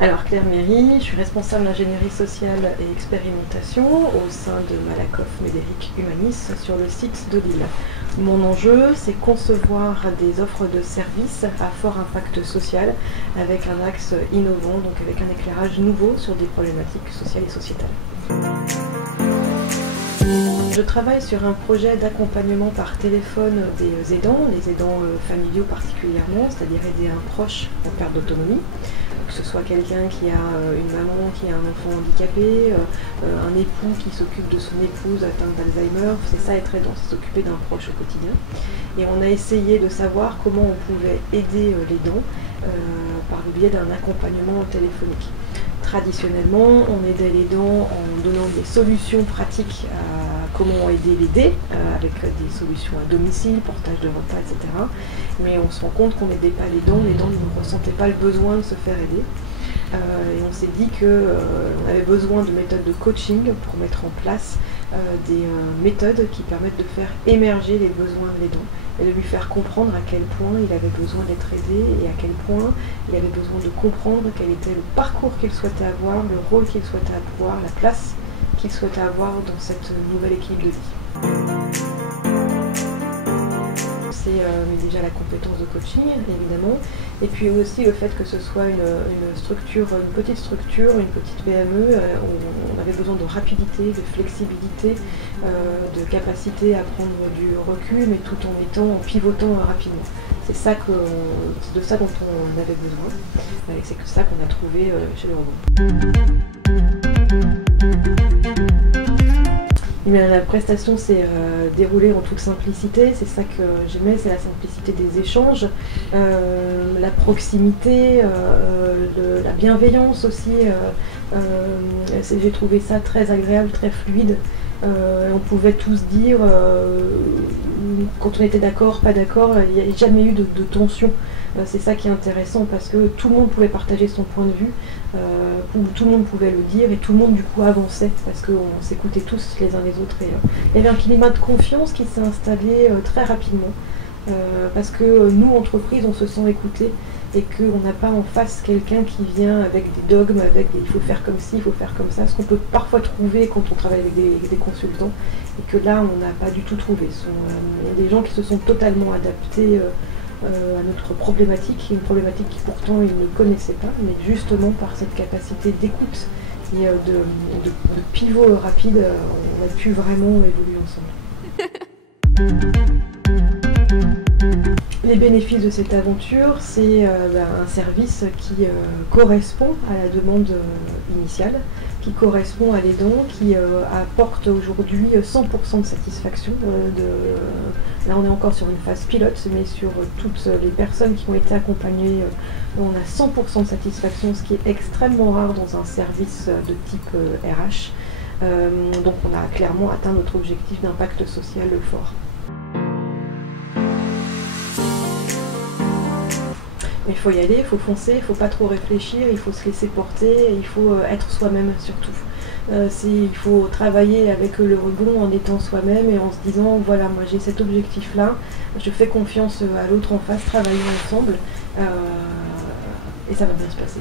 Alors Claire Méry, je suis responsable d'ingénierie sociale et expérimentation au sein de Malakoff Médéric Humanis sur le site de Lille. Mon enjeu, c'est concevoir des offres de services à fort impact social avec un axe innovant, donc avec un éclairage nouveau sur des problématiques sociales et sociétales. Je travaille sur un projet d'accompagnement par téléphone des aidants, les aidants familiaux particulièrement, c'est-à-dire aider un proche en perte d'autonomie, que ce soit quelqu'un qui a une maman qui a un enfant handicapé, un époux qui s'occupe de son épouse atteinte d'Alzheimer, c'est ça être aidant, c'est s'occuper d'un proche au quotidien. Et on a essayé de savoir comment on pouvait aider l'aidant par le biais d'un accompagnement téléphonique. Traditionnellement, on aidait l'aidant en donnant des solutions pratiques à comment aider l'aidé, avec des solutions à domicile, portage de repas, etc. Mais on se rend compte qu'on n'aidait pas l'aidant ne ressentait pas le besoin de se faire aider. Et on s'est dit qu'on avait besoin de méthodes de coaching pour mettre en place des méthodes qui permettent de faire émerger les besoins de l'aidant et de lui faire comprendre à quel point il avait besoin d'être aidé et à quel point il avait besoin de comprendre quel était le parcours qu'il souhaitait avoir, le rôle qu'il souhaitait avoir, la place qu'il souhaitait avoir dans cette nouvelle équipe de vie. C'est déjà la compétence de coaching, évidemment, et puis aussi le fait que ce soit une petite structure, une petite PME, on avait besoin de rapidité, de flexibilité, de capacité à prendre du recul, mais tout en pivotant rapidement. C'est de ça dont on avait besoin, et c'est ça qu'on a trouvé chez le robot. La prestation s'est déroulée en toute simplicité, c'est ça que j'aimais, c'est la simplicité des échanges, la proximité, la bienveillance aussi, j'ai trouvé ça très agréable, très fluide. On pouvait tous dire, quand on était d'accord, pas d'accord, il n'y a jamais eu de tension. C'est ça qui est intéressant parce que tout le monde pouvait partager son point de vue, tout le monde pouvait le dire et tout le monde du coup avançait parce qu'on s'écoutait tous les uns les autres. Et, il y avait un climat de confiance qui s'est installé très rapidement parce que nous, entreprises, on se sent écoutés et qu'on n'a pas en face quelqu'un qui vient avec des dogmes, avec des il faut faire comme ci, il faut faire comme ça, ce qu'on peut parfois trouver quand on travaille avec des consultants et que là on n'a pas du tout trouvé. Ce sont des gens qui se sont totalement adaptés à notre problématique, une problématique qui pourtant ils ne connaissaient pas, mais justement par cette capacité d'écoute et de pivot rapide, on a pu vraiment évoluer ensemble. Les bénéfices de cette aventure, c'est un service qui correspond à la demande initiale, qui correspond à l'aidant, qui apporte aujourd'hui 100% de satisfaction. Là on est encore sur une phase pilote, mais sur toutes les personnes qui ont été accompagnées, on a 100% de satisfaction, ce qui est extrêmement rare dans un service de type RH. Donc on a clairement atteint notre objectif d'impact social fort. Il faut y aller, il faut foncer, il ne faut pas trop réfléchir, il faut se laisser porter, il faut être soi-même surtout. Il faut travailler avec le rebond en étant soi-même et en se disant voilà, moi j'ai cet objectif-là, je fais confiance à l'autre en face, travaillons ensemble et ça va bien se passer.